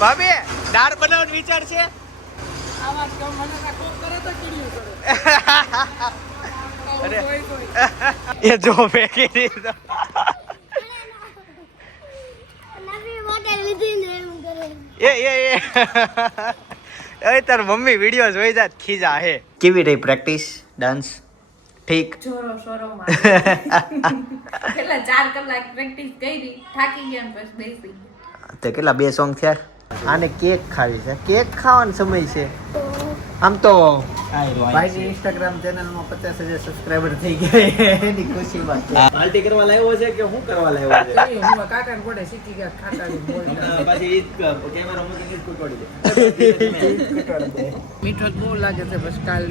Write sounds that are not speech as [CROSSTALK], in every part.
ભાભી દાળ બનાવવાનો વિચાર છે? [LAUGHS] [LAUGHS] એ જો કરે. એ એ એ. એ તાર મમ્મી વીડિયો જોઈ જાત ખીજા હે. કેવી રહી પ્રેક્ટિસ ડાન્સ ઠીક? જોરો સોરો માં પેલા કલાક પ્રેક્ટિસ કરી થાકી ગયા ને બેસી તે કેટલા બે સોંગ થયા? આને કેક ખાવી છે. કેક ખાવાનો સમય છે. આમ તો ભાઈની ઇન્સ્ટાગ્રામ ચેનલમાં પચાસ હજાર સબસ્ક્રાઈબર થઈ ગયા એની ખુશીમાં પાર્ટી કરવા લાવ્યો છે કે શું કરવા લાવ્યો છે? હું કાકાને પડે શીખી ગયા ખાટાડી બોલતા. ઈ કેમેરા મૂકીને ઈ જ દે. મીઠો બહુ લાગે છે બસ કાલ.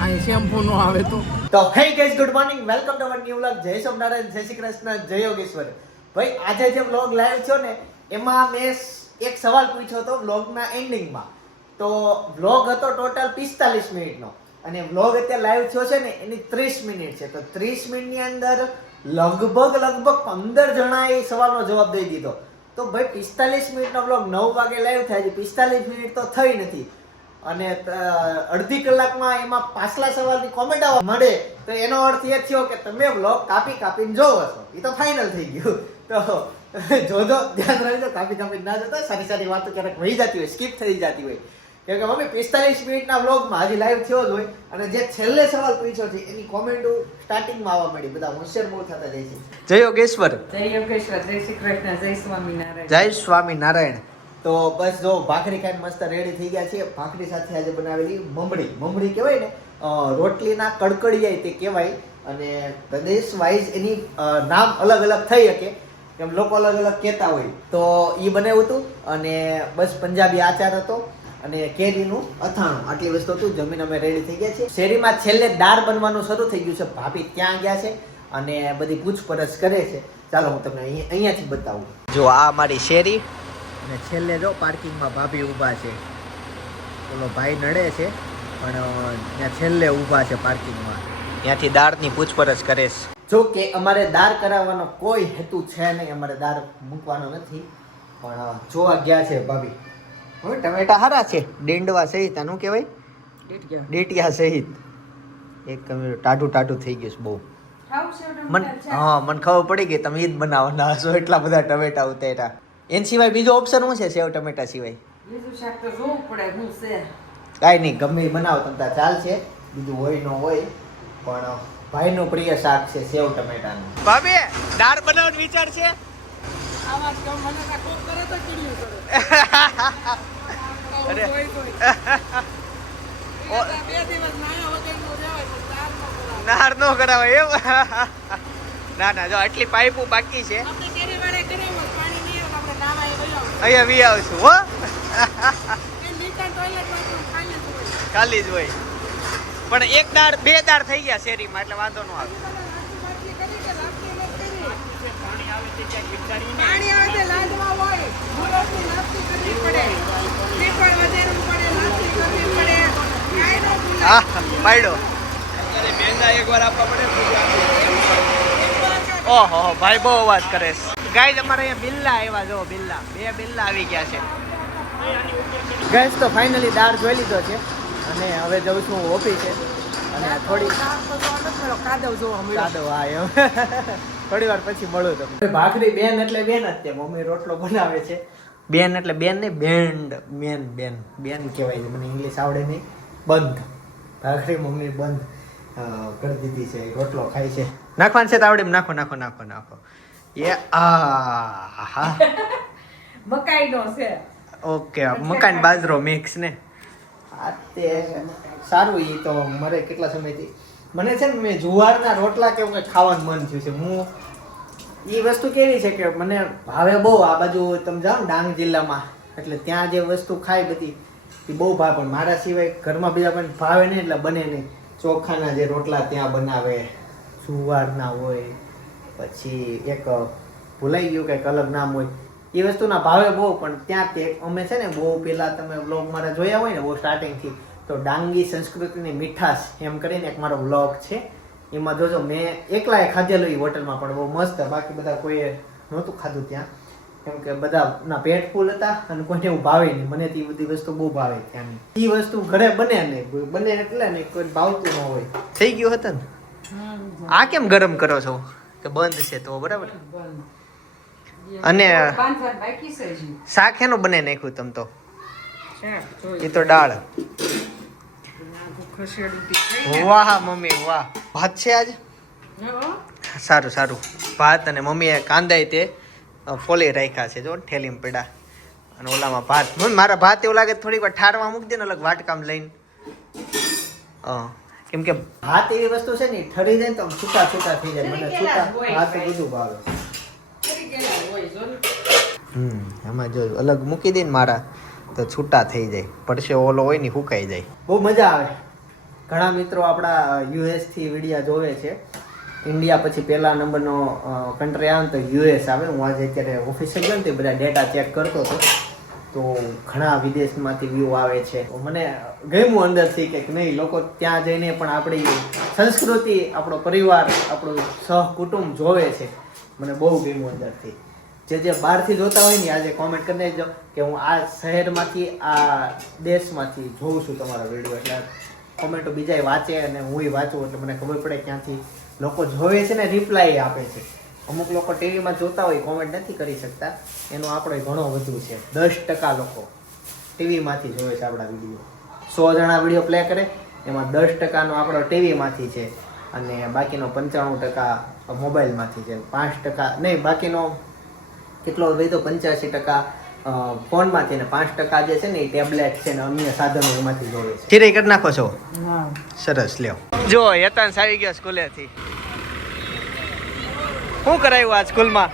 અહીં શેમ્પુ નો આવે તો. તો hey guys good morning welcome to our new vlog જય સોમનારાયણ જય શ્રી કૃષ્ણ જય યોગેશ્વર. ભાઈ આજે જે વ્લોગ લાવ્યો છો ને એમાં મેં એક સવાલ પૂછ્યો હતો વ્લોગના એન્ડિંગમાં. તો વ્લોગ હતો ટોટલ પિસ્તાલીસ મિનિટનો. અને વ્લોગ અત્યારે લાઈવ થયો છે ને, એની ત્રીસ મિનિટ છે. તો ત્રીસ મિનિટની અંદર લગભગ લગભગ પંદર જણાએ સવાલનો જવાબ દઈ દીધો. તો ભાઈ, પિસ્તાલીસ મિનિટનો બ્લોગ નવ વાગે લાઈવ થાય છે. પિસ્તાલીસ મિનિટ તો થઈ નથી. અને અડધી કલાકમાં એમાં પાછલા સવાલની કોમેન્ટ આવવા મળે. તો એનો અર્થ એ થયો કે તમે વ્લોગ કાપી કાપીને જોવો છો. એ તો ફાઇનલ થઈ ગયું. તો જોજો ધ્યાન રાખજો કાપી કાપી ના જતા સારી સારી વાતો ક્યારેક વહી જતી હોય સ્કીપ થઈ જતી હોય. કેમ કે મમ્મી પિસ્તાલીસ મિનિટના વ્લોગમાં હજી લાઈવ થયો જ હોય અને જે છેલ્લે સવાલ પૂછ્યો છે એની કોમેન્ટો સ્ટાર્ટિંગમાં આવવા મળી બધા હોશિયાર બહુ થતા જાય છે. જય યોગેશ્વર. જય યોગેશ્વર જય શ્રી કૃષ્ણ જય સ્વામિનારાયણ જય સ્વામી નારાયણ. તો બસ જો ભાખરી ખાઈને મસ્ત રેડી થઈ ગયા છે ભાખરી સાથે આજે બનાવેલી મમડી મમડી કહેવાય ને રોટલીના કડકડિયા તે કહેવાય. અને પ્રદેશ વાઇઝ એની નામ અલગ અલગ થઈ શકે. એમ લોકો અલગ અલગ કહેતા હોય. તો એ બનાવ્યું હતું અને બસ પંજાબી આચાર હતો અને કેરીનું અથાણું. આટલી વસ્તુ હતું, જમીન અમે રેડી થઈ ગયા છે શેરીમાં છેલ્લે દાળ બનવાનું શરૂ થઈ ગયું છે. ભાભી ત્યાં ગયા છે અને બધી પૂછપરછ કરે છે. ચાલો હું તમને અહીં- અહીંયાથી બતાવું. જો આ મારી શેરી અને છેલ્લે જો પાર્કિંગમાં ભાભી ઊભા છે. ઓલો ભાઈ નડે છે, પણ ત્યાં છેલ્લે ઊભા છે પાર્કિંગમાં. ત્યાંથી દાળની પૂછપરછ કરે છે. જો કે અમારે દાળ કરાવવાનો કોઈ હેતુ છે નહીં અમારે દાળ મૂકવાનો નથી. પણ જોવા ગયા છે ભાભી. હવે ટમેટા હારા છે ડેંડવા સહિત આનું કહેવાય? ડેટિયા. સહિત. એક ટાટું ટાટું થઈ ગયું છે બહુ. મન હા મને ખબર પડી ગઈ તમે ઈ જ બનાવવાના હશો એટલા બધા ટમેટા ઉતેરા એન સિવાય બીજો ઓપ્શન શું છે સેવ ટમેટા સિવાય? બીજું શાક તો જોવું પડે હું છે? કાંઈ નહીં ગમે બનાવો તમતા ચાલશે. બીજું હોય ન હોય પણ ભાઈનું પ્રિય શાક છે સેવ ટમેટાનું ભાભી દાળ બનાવવાનો વિચાર છે આ વાત કહું મને ના કોક કરે તો કીડ્યું કરે [LAUGHS] અરે. કોઈ કોઈ [LAUGHS] ઓ. બે દિવસ નાયા વગરનું રહેવાય તો ચાર નો કરાવે. નાર નો કરાવે એમ [LAUGHS] ના ના જો આટલી પાઇપો બાકી છે. અહીંયા વી આવશું હો ખાલી જ હોય. પણ એક દાળ બે દાળ થઈ ગયા શેરીમાં એટલે વાંધો ન આવે? પાણી આવે તે લાડવા હોય. મુરતની લાપસી કરવી પડે. શ્રીફળ વધેરવું પડે, લાપસી કરવી પડે. કાંઈ ન ભૂલાય. હા પાડ્યો અત્યારે બેનના એકવાર આપવા પડે એક વાર કે ઓહો ભાઈ બહુ અવાજ કરે છે ગાઈઝ અમારે અહીંયા બિલ્લા આવ્યા જો બિલ્લા બે બિલ્લા આવી ગયા છે ગાઈઝ તો ફાઇનલી દાળ જોઈ લીધો છે અને હવે જઉં છું ઓફિસે. અને થોડી કાદવ તો જોવા મળ્યો, કાદવ જોવા મળ્યો. સાદો હા એમ. [LAUGHS] થોડી વાર પછી મળું તમને. ભાખરી બેન એટલે બેન જ તે મમ્મી રોટલો બનાવે છે. બેન એટલે બેન ને બેન્ડ મેન બેન. બેન કહેવાય છે મને ઇંગ્લિશ આવડે નહીં. બંધ. ભાખરી મમ્મી બંધ કરી દીધી છે રોટલો ખાય છે. નાખવાનું છે તો આવડે નાખો નાખો નાખો નાખો. એ આ હા [LAUGHS] મકાઈનો છે. ઓકે મકાન બાજરો મિક્સ ને. આ તે સારું ઈ તો મારે કેટલા સમયથી. મને છે ને મેં જુવારના રોટલા કેવું કંઈ ખાવાનું મન થયું છે. હું એ વસ્તુ કેવી છે કે મને ભાવે બહુ આ બાજુ, તમે જાઓ ડાંગ જિલ્લામાં, એટલે ત્યાં જે વસ્તુ ખાય બધી એ બહુ ભાવે. પણ મારા સિવાય ઘરમાં બીજા પણ ભાવે નહીં, એટલે બને નહીં. ચોખાના જે રોટલા ત્યાં બનાવે, જુવારના હોય, પછી એક ભૂલાઈ ગયું, કંઈક અલગ નામ હોય. એ વસ્તુના ભાવે બહુ પણ ત્યાં તે અમે છે ને બહુ પહેલાં તમે બ્લોગ મારા જોયા હોય ને બહુ સ્ટાર્ટિંગથી તો ડાંગી સંસ્કૃતિની મીઠાશ એમ કરીને એક મારો બ્લોગ છે. એમાં જોજો મેં એકલાએ ખાધેલું એ હોટલમાં પણ બહુ મસ્ત બાકી બધા કોઈએ નહોતું ખાધું ત્યાં. કેમ કે બધા ના પેટ ફૂલ હતા અને કોઈને એવું ભાવે નહીં. મને તે બધી વસ્તુ બહુ ભાવે ત્યાંની એ વસ્તુ ઘરે બને નહીં. બને એટલે ને કોઈ ભાવતું ન હોય. થઈ ગયું હતું ને? આ કેમ ગરમ કરો છો? કે બંધ છે તો બરાબર? અને શાક એનું બને નાખ્યું તમ તો. એ તો દાળ. વાહ મમ્મી વાહ. ભાત છે આજ? સારું સારું. ભાત અને મમ્મીએ કાંદા તે ફોલી રાખ્યા છે જો ઠેલીમાં પડ્યા અને ઓલામાં ભાત. મમ્મી મારા ભાત એવું લાગે થોડીક વાર ઠારવા મૂકી દે ને અલગ વાટકામ લઈને. હા કેમ કે ભાત એવી વસ્તુ છે ને ઠરી જાય તો છૂટા છૂટા થઈ જાય. મને છૂટા ભાત બધું ભાવે કરી ગયેલા હોય જો ને. હમ, એમાં જો અલગ મૂકી દે ને મારા, તો છૂટા થઈ જાય. પડશે ઓલો હોય ને હુકાઈ જાય. બહુ મજા આવે. ઘણા મિત્રો આપણા યુએસથી વિડીયા જોવે છે. ઇન્ડિયા પછી પહેલા નંબરનો કન્ટ્રી આવે તો યુએસ આવે. હું આજે અત્યારે ઓફિસે ગયો ને તે બધા ડેટા ચેક કરતો હતો. તો ઘણા વિદેશમાંથી વ્યૂ આવે છે. મને ગમ્યું અંદરથી કે નહીં, લોકો ત્યાં જઈને પણ આપણી સંસ્કૃતિ, આપણો પરિવાર, આપણું સહકુટુંબ જોવે છે. મને બહુ ગમ્યું અંદરથી. જે જે બહારથી જોતા હોય ને, આજે કોમેન્ટ કરી દેજો કે હું આ શહેરમાંથી, આ દેશમાંથી જોઉં છું તમારા વીડિયો એટલે કોમેન્ટો બીજાએ વાંચે અને હું વાંચું, એટલે મને ખબર પડે ક્યાંથી લોકો જોવે છે ને રિપ્લાય આપે છે. અમુક લોકો ટીવીમાં જોતા હોય કોમેન્ટ નથી કરી શકતા. એનો આપણો ઘણો વધુ છે. દસ ટકા લોકો ટીવીમાંથી જોવે છે આપણા વીડિયો સો જણા વીડિયો પ્લે કરે, એમાં દસ ટકાનો આપણો ટીવીમાંથી છે. અને બાકીનો પંચાણું ટકા મોબાઈલમાંથી છે. પાંચ ટકા નહીં બાકીનો કેટલો હોય તો પંચ્યાસી ટકા ફોનમાંથી ને પાંચ ટકા જે છે ને એ ટેબ્લેટ છે ને અન્ય સાધનો એમાંથી જોવે છે. ચીરે કરી નાખો છો? સરસ લ્યો. જો યતાન આવી ગયો સ્કૂલેથી. શું કરાયું આ સ્કૂલમાં?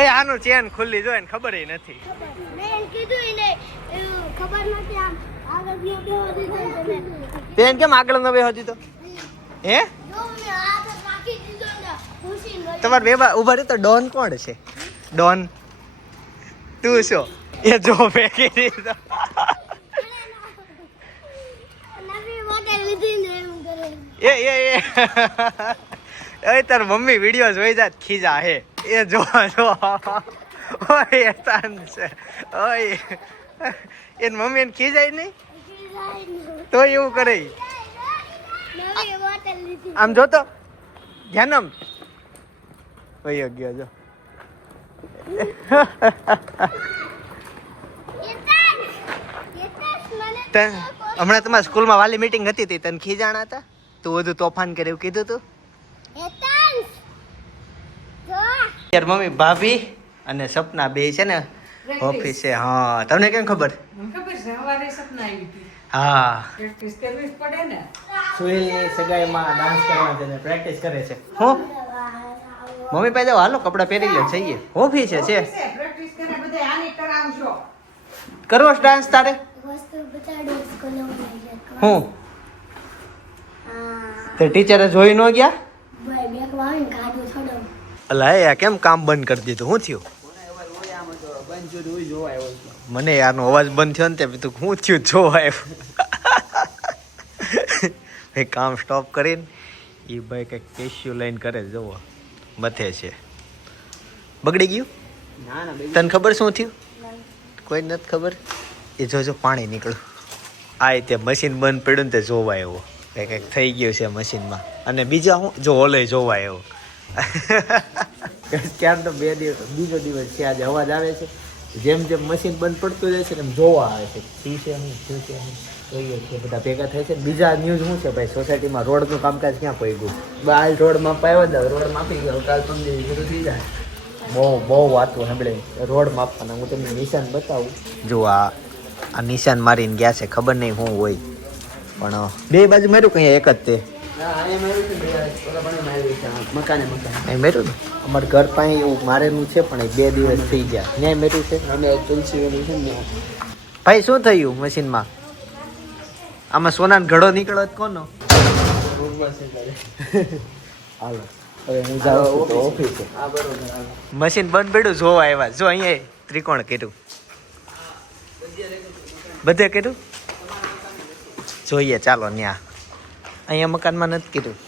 એ આનું ચેન ખુલ્લી જો એને ખબર નથી. મેં એમ કીધું એને એવું ખબર નથી આમ આગળ બી બેહો દીધો ને તમે બેન કેમ આગળ ન બેહો તો? હે જો મેં હાથ રાખી દીધો ને ખુશી ગઈ તમારે બે ઊભા રહે તો ડોન કોણ છે? ડોન. તું શો? એ જો ફેંકી દીધો એ એ એ. એ તાર મમ્મી વીડિયો જોઈ જાત ખીજા હે. એ જો જો. ઓય તાન છે. ઓય. એન મમ્મી એને ખીજાય નહીં? તો એવું કરે આમ જોતો ધ્યાનમ વયો ગયો જો. હમણાં તમારા સ્કૂલમાં વાલી મીટિંગ હતી તી તને ખીજાણા હતા? તું બધું તોફાન કરે એવું કીધું તું? યાર મમ્મી ભાભી અને સપના બે છે ને ઓફિસે હા. તમને કેમ ખબર? ખબર છે સવારે સપના આવી હા. પ્રેક્ટિસ પડે ને. સુહેલની સગાઈમાં ડાન્સ કરવા છે પ્રેક્ટિસ કરે છે. હું? મમ્મી પાસે હાલો કપડાં પહેરી લે જઈએ. હોફી છે. છે પ્રેક્ટિસ કરે બધા આની કરાવજો. કરવો ડાન્સ તારે? વસ્તુ બતાડો સ્કૂલમાં હું? તે ટીચરે જોઈ ન ગયા? અલા એ કેમ કામ બંધ કરી દીધું? શું થયું? મને યારનો અવાજ બંધ થયો ને તે તું શું થયું? જોવા આવ્યું [LAUGHS] કામ સ્ટોપ કરીને એ ભાઈ કંઈક કેશ્યુ લઈને કરે જોવો. મથે છે. બગડી ગયું? તને ખબર શું થયું? કોઈ નથી ખબર? એ જોજો પાણી નીકળ્યું. આ તે મશીન બંધ પડ્યું ને તે જોવા એવો કંઈક કંઈક થઈ ગયું છે મશીનમાં. અને બીજા હું જો ઓલે જોવા એવો [LAUGHS] ક્યાં તો બે દિવસ બીજો દિવસ છે આજે. અવાજ આવે છે? જેમ જેમ મશીન બંધ પડતું જાય છે એમ જોવા આવે છે. સી છે શું છે હું જોઈએ છીએ બધા ભેગા થાય છે બીજા ન્યૂઝ શું છે ભાઈ? સોસાયટીમાં રોડનું કામકાજ ક્યાં પડી ગયું? બાલ રોડ પાયો ને રોડ માપી ગયો કાલ પંદર શરૂ થઈ જાય. બહુ બહુ વાતો સાંભળે. રોડ માપવાના, હું તમને નિશાન બતાવું. જો આ આ નિશાન મારીને ગયા છે, ખબર નહીં શું હોય. પણ, બે બાજુ માર્યું કંઈ એક જ તે? અમારે ઘર પાસે એવું મારેલું છે પણ એ બે દિવસ થઈ ગયા. ન્યાય મેર્યું છે? અને તુલસી છે ભાઈ શું થયું મશીનમાં? આમાં સોનાનો ઘડો નીકળ્યો કોનો? હાલો. મશીન બંધ પડ્યું જોવા આવ્યા. જો અહીંયા ત્રિકોણ કર્યું. બધે કર્યું? જોઈએ ચાલો ન્યા. અહીંયા મકાનમાં નથી કર્યું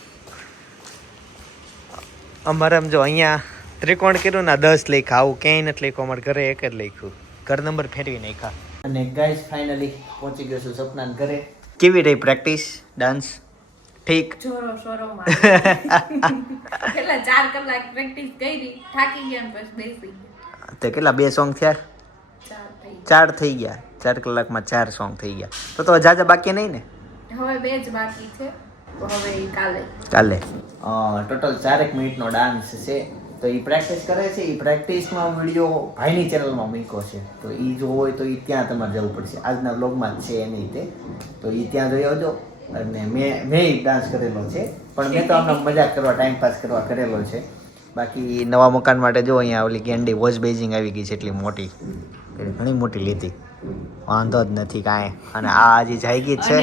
અમારે આમ જો અહીંયા ત્રિકોણ કર્યું ના દસ લેખા આવું ક્યાંય નથી લખ્યું અમારે ઘરે એક જ લખ્યું. ઘર નંબર ફેરવી નાખ્યા. અને ગાઈસ ફાઇનલી પહોંચી ગયો છું સપના ઘરે. કેવી રહી પ્રેક્ટિસ ડાન્સ ઠીક? જોરો સોરો પેલા [LAUGHS] ચાર કલાક પ્રેક્ટિસ કરી થાકી ગયા બસ બેસી તે કેટલા બે સોંગ થયા? ચાર થઈ ચાર થઈ ગયા. ચાર કલાકમાં ચાર સોંગ થઈ ગયા. તો તો જાજા બાકી નહીં ને? હવે બે જ બાકી છે. તો હવે કાલે. કાલે. ટોટલ ચારેક મિનિટનો ડાન્સ છે. તો એ પ્રેક્ટિસ કરે છે. એ પ્રેક્ટિસમાં વીડિયો ભાઈની ચેનલમાં મૂક્યો છે. તો એ જો હોય તો એ ત્યાં તમારે જવું પડશે. આજના બ્લોગમાં જ છે એની રીતે. તો એ ત્યાં જોઈ આવજો. અને મેં મેં ડાન્સ કરેલો છે. પણ મેં તો આમને મજાક કરવા ટાઈમ પાસ કરવા કરેલો છે. બાકી નવા મકાન માટે જો અહીંયા ઓલી કેન્ડી વોચ બેઝિંગ આવી ગઈ છે એટલી મોટી. ઘણી મોટી લીધી. વાંધો જ નથી કાંઈ. અને આ હજી જાયગી જ છે.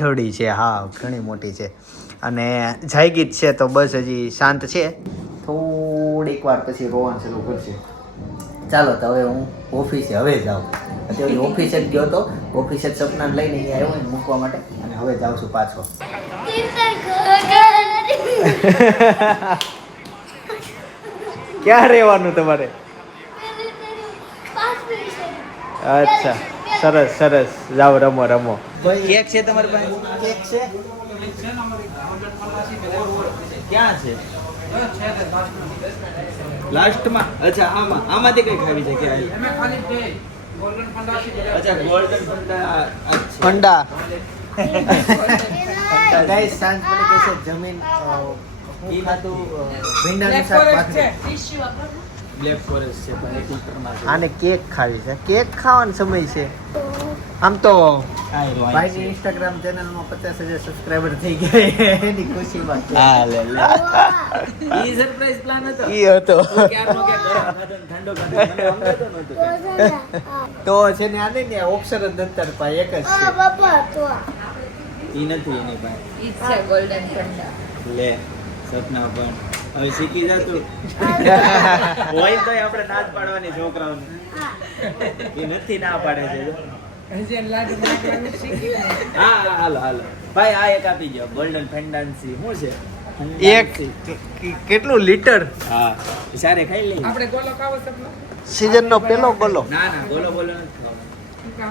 એવડી છે હા ઘણી મોટી છે. અને જાયગી છે તો બસ હજી શાંત છે. થોડીક વાર પછી રોવાનું શરૂ કરશે. ચાલો તો હવે હું ઓફિસે હવે જાઉં અત્યારે ઓફિસે જ ગયો તો ઓફિસે જ સપના લઈને અહીંયા આવ્યો ને મૂકવા માટે. અને હવે જાઉં છું પાછો. [LAUGHS] ક્યાં રહેવાનું તમારે? અચ્છા. સરસ સરસ. જાઓ રમો રમો. કેક છે તમારી પાસે? કેક છે? ક્યાં છે? લાસ્ટમાં? અચ્છા આમાં. આમાંથી કઈ ખાવી છે કે અચ્છા ગોલ્ડન ફંડા ફંડા ગાઈસ સાંજ પડી ગઈ જમીન ભીંડાનું શાક ભાખરી. બ્લેક ફોરેસ્ટ છે પણ એક લીટરમાં છે. આને કેક ખાવી છે. કેક ખાવાનો સમય છે. આમ તો ભાઈની ઇન્સ્ટાગ્રામ ચેનલમાં પચાસ હજાર સબસ્ક્રાઈબર થઈ ગયા એની ખુશીમાં. હા લે લે. [LAUGHS] ઈ સરપ્રાઈઝ પ્લાન હતો. ઈ હતો. તો ક્યારનો કે ઠંડો [LAUGHS] છે ને આને ને ઓપ્શન જ નતર તારી એક જ છે. ઈ નથી એની પાસે. ઈ છે ગોલ્ડન ફંડા લે સપના પણ. હવે શીખી જતું. [LAUGHS] હોય તો આપણે ના જ પાડવાની છોકરાઓને. એ નથી ના પાડે છે જો. હા હાલો હાલો. ભાઈ આ એક આપી જાઓ ગોલ્ડન ફેન્ડાન્સી શું છે? એક કેટલું લીટર? હા. સારે ખાઈ લઈ આપણે ગોલો ખાવો સીઝન નો પેલો ગોલો. ના ના બોલો બોલો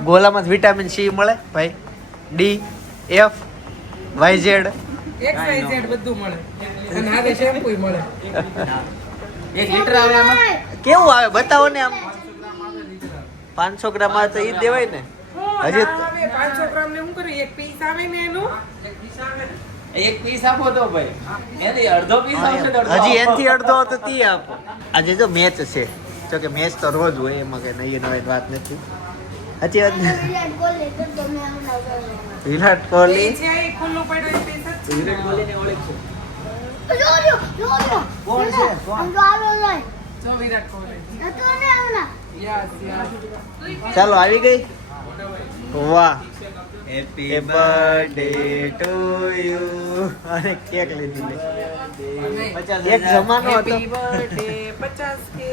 ગોલામાં વિટામિન સી મળે ભાઈ. ડી એફ વાય ઝેડ એક સાઈઝ ઝેડ બધું મળે. અને હારે શેમ્પુ મળે. એક લીટર આવે આમાં કેવું આવે? બતાવો ને આમ. પાંચસો ગ્રામ આવે તો ઈ દેવાય ને? હજી પાંચસો ગ્રામ ને શું કરું? એક પીસ આવે ને એનું? એક પીસ આપો તો ભાઈ. એની અડધો પીસ આવશે તો હજી એનથી અડધો તો તી આપો. આજે જો મેચ છે. જો કે મેચ તો રોજ હોય એમાં કે નવી નવી વાત નથી. હજી વાત વિરાટ કોહલી ચાલો આવી ગઈ વાહ હેપી બર્થડે ટુ યુ અને કેક લીધી લે. એક જમાનો હતો હેપી બર્થડે 50 કે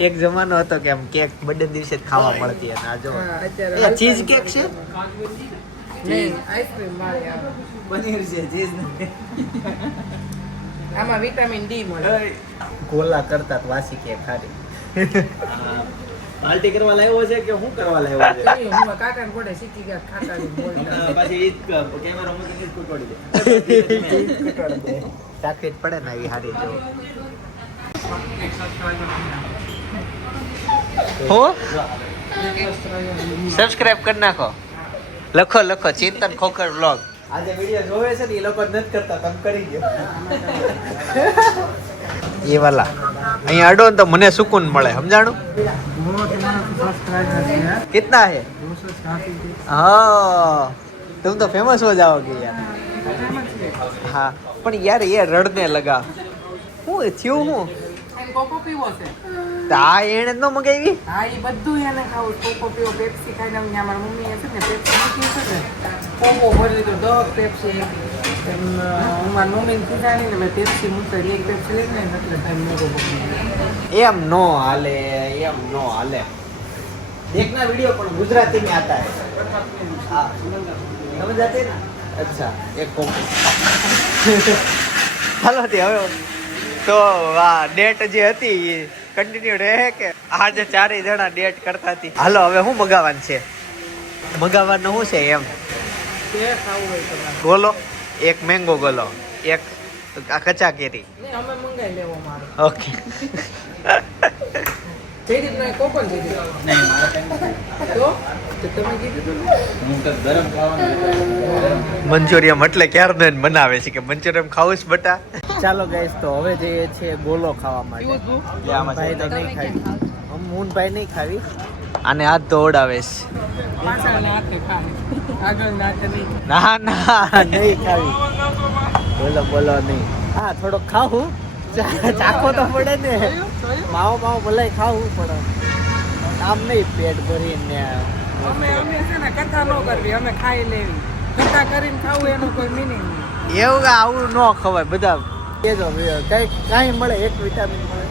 એક જમાનો હતો કે આમ કેક બર્થડે દિવસે જ ખાવા મળતી અને આ જો એ ચીઝ કેક છે નહીં આઈસ્ક્રીમ આવે. પનીર છે ચીઝ નથી આમાં વિટામિન ડી મળે. ગોલા કરતા તો વાસી કે ખારી. પાર્ટી કરવા લાવ્યો છે કે શું કરવા લાવ્યો છે? હું કાકાને ઘોડે શીખી ગયા ખાતા બોલતા. પછી ઈ કેમેરો મૂકીને જ દે. ચાકરી પડે ને આવી હારી જો. હો? સબસ્ક્રાઇબ કરી નાખો. લખો લખો ચિંતન ખોખર બ્લોગ આજે વિડિયો જોવે છે ને એ લોકો નથી કરતા તમે કરી ગયો એ વાલા. અહીંયા અડો ને તો મને સુકૂન મળે સમજાણું? કેટલા હે? હા. તું તો ફેમસ હો જાઓ કે યાર. હા. પણ યાર એ રડને લગા. હું થયું હું? કોકો પીવો છે તા એને જ ન મગાવી? હા એ બધું એને ખાવું. કોકો પીવો પેપ્સી ખાઈને અમને અમારા મમ્મી છે ને પેપ્સી મૂકી છે ને? કોકો ભરી તો દસ પેપ્સી એક. અમારા મમ્મી ને ખીજાણી ને મેં પેપ્સી મૂકી એક પેપ્સી લઈને એટલે ભાઈ મોટો પકડી એમ નો હાલે એમ નો હાલે. એકના વીડિયો પણ ગુજરાતી મેં આતા હે. હા. સમજ આતી ના? અચ્છા એક કોકો. [LAUGHS] હાલો હવે તો આ ડેટ જે હતી કન્ટિન્યુ રહે કે? આજે ચારેય જણા ડેટ કરતા હતી. હાલો હવે શું મગાવવાનું છે? મગાવાનું શું છે એમ? ગોલો એક મેંગો ગોલો એક આ કચા કેરી. ઓકે [LAUGHS] જયદીપ ને કોપન જયદીપ. નહીં મારે તો? તો તમે કીધું હું કંઈક ગરમ ખાવાનું મંચુરિયમ એટલે ક્યારે બનાવે છે કે મંચુરિયમ ખાવું છે બટા? ચાલો ગાઈસ તો હવે જઈએ છીએ ગોલો ખાવા માટે. આમાં ભાઈ તો નહીં ખાવી મૂન ભાઈ નહીં ખાવી. અને હાથ દોડાવે છે. ના ના. નહીં ખાવી. બોલો બોલો નહીં. હા થોડોક ખાવું ચાખો તો પડે ને? માવો માવો ભલે ખાવું પડે. આમ નહીં પેટ ભરીને અમે અમે છે ને કથા ન કરવી અમે ખાઈ લેવી. કથા કરીને ખાવું એનો કોઈ મિનિંગ નહીં. એવું કે આવું ન ખવાય બધા. કેજો કઈ કઈ મળે એક વિટામિન મળે.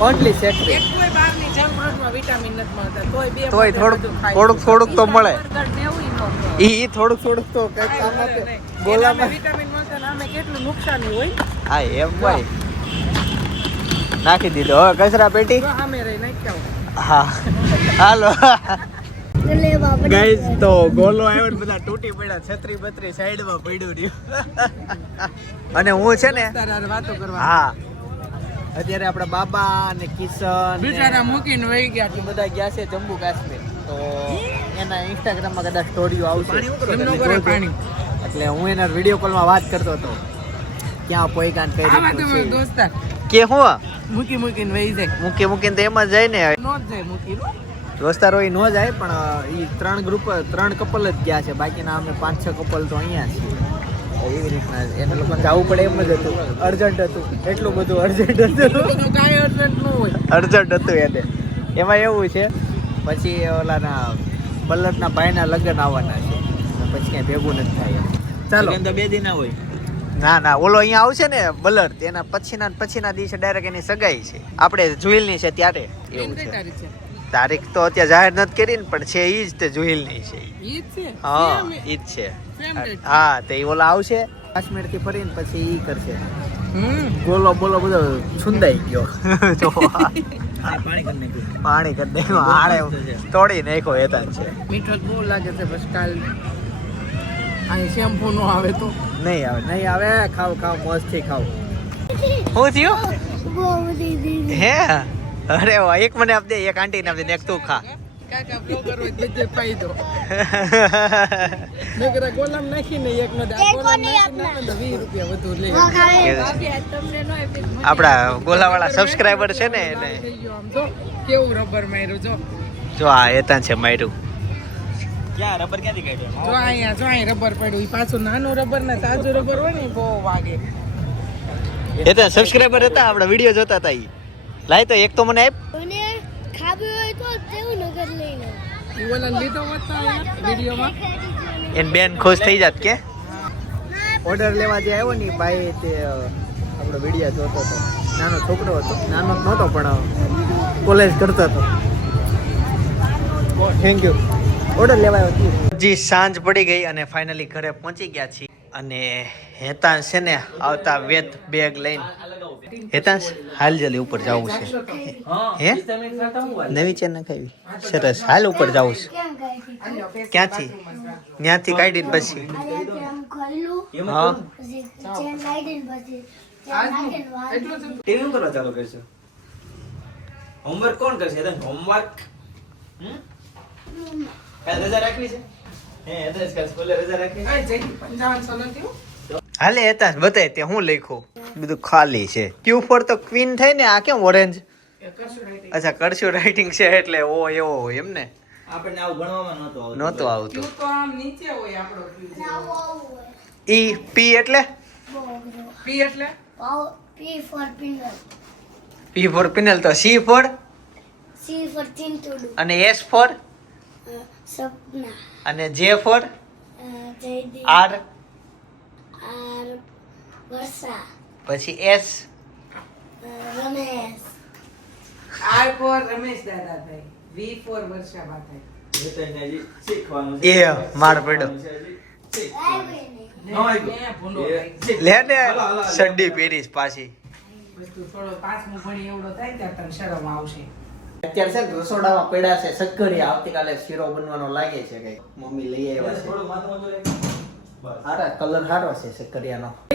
ઓનલી સેટ એક કોઈ બહારની જંક ફૂડમાં વિટામિન નથી મળતા તોય બે તોય થોડુંક- થોડુંક થોડુંક તો મળે. ઈ ઈ થોડુંક થોડુંક તો કામ આપે ગોલામાં. વિટામિન ને આમે કેટલું નુકસાની હોય? હા એમ હોય. નાખી દીધો. હવે કચરા પેટી? હા. હાલો. ગાઈઝ તો ગોલો આવ્યો ને બધા તૂટી પડ્યા. છત્રી બત્રી સાઈડમાં પડ્યું રહ્યું. અને હું છે ને વાતો કરવા. હા. અત્યારે આપણા બાબા ને કિશન બિચારા મૂકીને વહી ગયા કે બધા ગયા છે જમ્મુ કાશ્મીર. તો એના ઇન્સ્ટાગ્રામમાં કદાચ સ્ટોરીઓ આવશે. એમનો કરે પાણી. એટલે હું એના વીડિયો કોલમાં વાત કરતો હતો. ક્યાં પોઈકાન કઈ કરી રીતનું તમે દોસ્તાર. કે હું? મૂકી મૂકીને વહી જાય. મૂકી મૂકીને તો એમાં જાય ને. નો જ જાય મૂકી દોસ્તારો એ ન જાય પણ એ ત્રણ ગ્રુપ ત્રણ કપલ જ ગયા છે. બાકીના અમે પાંચ છ કપલ તો અહીંયા છીએ. એવી રીતના એને લોકોને જવું પડે એમ જ હતું. અર્જન્ટ હતું. એટલું બધું અર્જન્ટ હતું. કાંઈ અર્જન્ટ ન હોય. અર્જન્ટ હતું એને. એમાં એવું છે પછી ઓલાના બલ્લભના ભાઈના લગ્ન આવવાના છે. પછી ક્યાંય ભેગું નથી થાય. ચાલો. લગન તો બે દિન હોય. ના ના ઓલો અહીંયા આવશે ને બલર તેના પછીના પછીના દિવસે ડાયરેક્ટ એની સગાઈ છે. આપણે જુહિલની છે ત્યારે. એવું છે. તારીખ તો અત્યારે જાહેર નથી કરી ને પણ છે ઈ જ તે જુહિલની છે. ઈ. ઈ જ છે? હા. ઈ જ છે. હા તે ઈ ઓલા આવશે કાશ્મીરથી ફરીને પછી ઈ કરશે. હમ. ગોલો બોલો બધો છુંદાઈ ગયો. [LAUGHS] પાણી કરી નાખ્યું. પાણી કરી નાખ્યું આડે તોડી નાખ્યો હેતાન છે. મીઠો બહુ લાગે છે બસ કાલ. અહીં શેમ્પુ નો આવે તો. નહીં આવે નહીં આવે ખાવ ખાવ મોજથી ખાવ. શું થયું? હે? અરે વાહ એક મને આપ દે એક આંટી ને આપી દે એક તું ખા. આપડા બ્લોગર હોય બધે પાઈ દો. [LAUGHS] નકર આ ગોલામ નાખીને એક નો આ ગોલામ નાખીને આપે તો 20 રૂપિયા વધુ લે. એવું છે. બાપી, આ તમને નો આપી. જ આપણા ગોલાવાળા સબસ્ક્રાઈબર છે ને જો. કેવું રબર માર્યું જો. જો આ એતા છે માર્યું. ક્યાં રબર ક્યાંથી કાઢ્યો જો અહીંયા જો અહીં રબર પડ્યું. ઈ પાછું નાનું રબર ને તાજું રબર હોય ને બહુ વાગે. એ તો સબસ્ક્રાઇબર હતા આપણા વીડિયો જોતા હતા ઈ. લાય તો એક તો મને આપ. મને ખાવી હોય તો તેવું નગર લઈને. ઈ ઓલા લીધો હોત વિડીયોમાં. એન બેન ખુશ થઈ જાત કે? ઓર્ડર લેવા જે આવ્યો ને ભાઈ તે આપણો વીડિયો જોતો હતો. નાનો છોકરો હતો. નાનો નહોતો પણ કોલેજ કરતો હતો. થેન્ક યુ ઓર્ડર લેવાયો હતો. જી સાંજ પડી ગઈ અને ફાઇનલી ઘરે પહોંચી ગયા છીએ. અને હેતાંશ છે ને આવતા વેત બેગ લઈને. હેતાંશ હાલ જલ્દી ઉપર જવું છે. હે? નવી ચેન નખાવી. સરસ હાલ ઉપર જવું છે. કેમ ક્યાંથી? ત્યાંથી કાઢીને પછી. હા. ટીવી કરવા ચાલુ કરશો. હોમવર્ક કોણ કરશે? હોમવર્ક કાલ રજા રાખવી છે? હે અદ્રેસ કાલ સ્કૂલે રજા રાખવી છે? જઈ પંચાવન સો નથી હાલે હેતાંશ બતાય તે હું લખ્યું બધું ખાલી છે. ક્યુ ફોર તો ક્વીન થાય ને આ કેમ ઓરેન્જ. અચ્છા કરશું રાઇટિંગ છે એટલે ઓ એવો હોય એમ ને? આપણને આવું ભણવામાં નહોતું આવતું. નહોતું આવતું. તો આમ નીચે હોય આપણો ઈ પી એટલે? પી એટલે? P for Pinal P for Pinal તો સી ફોર સી ફોર ચિંતુડું. અને એસ ફોર સપના અને જે ફોર આર? આર વર્ષા. પછી S? Ramesh. R for Ramesh દાદા એ માર પડ્યો. થાય. લે. ને સડ્ડી પહેરીશ પાછી. થોડો પાંચમું ભણી એવડો થાય ત્યાં તને શરમ આવશે. અત્યારે છે ને રસોડામાં પડ્યા છે સક્કરી આવતીકાલે શીરો બનવાનો લાગે છે કઈ મમ્મી લઈ આવ્યા છે. કલર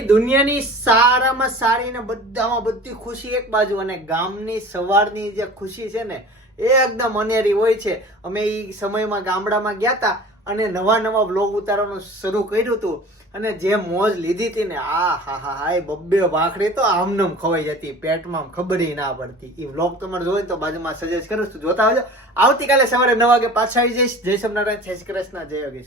દુનિયાની સારામાં સારી ને બધામાં બધી ખુશી એક બાજુ અને ગામની સવારની જે ખુશી છે ને એ એકદમ અનેરી હોય છે. અમે એ સમયમાં ગામડામાં ગયા હતા અને નવા નવા બ્લોગ ઉતારવાનું શરૂ કર્યું હતું. અને જે મોજ લીધી હતી ને, આ, હા હા હા, એ બબ્બે ભાખરી તો આમનમ ખવાઈ જતી, પેટમાં ખબર ના પડતી. એ વ્લોગ તમારે જોઈ તો બાજુમાં સજેસ્ટ કરું છું જોતા આવજો. આવતીકાલે સવારે નવ વાગે પાછા આવી જઈશ. જય સોમનારાયણ જય શ્રી કૃષ્ણ, જય યોગેશ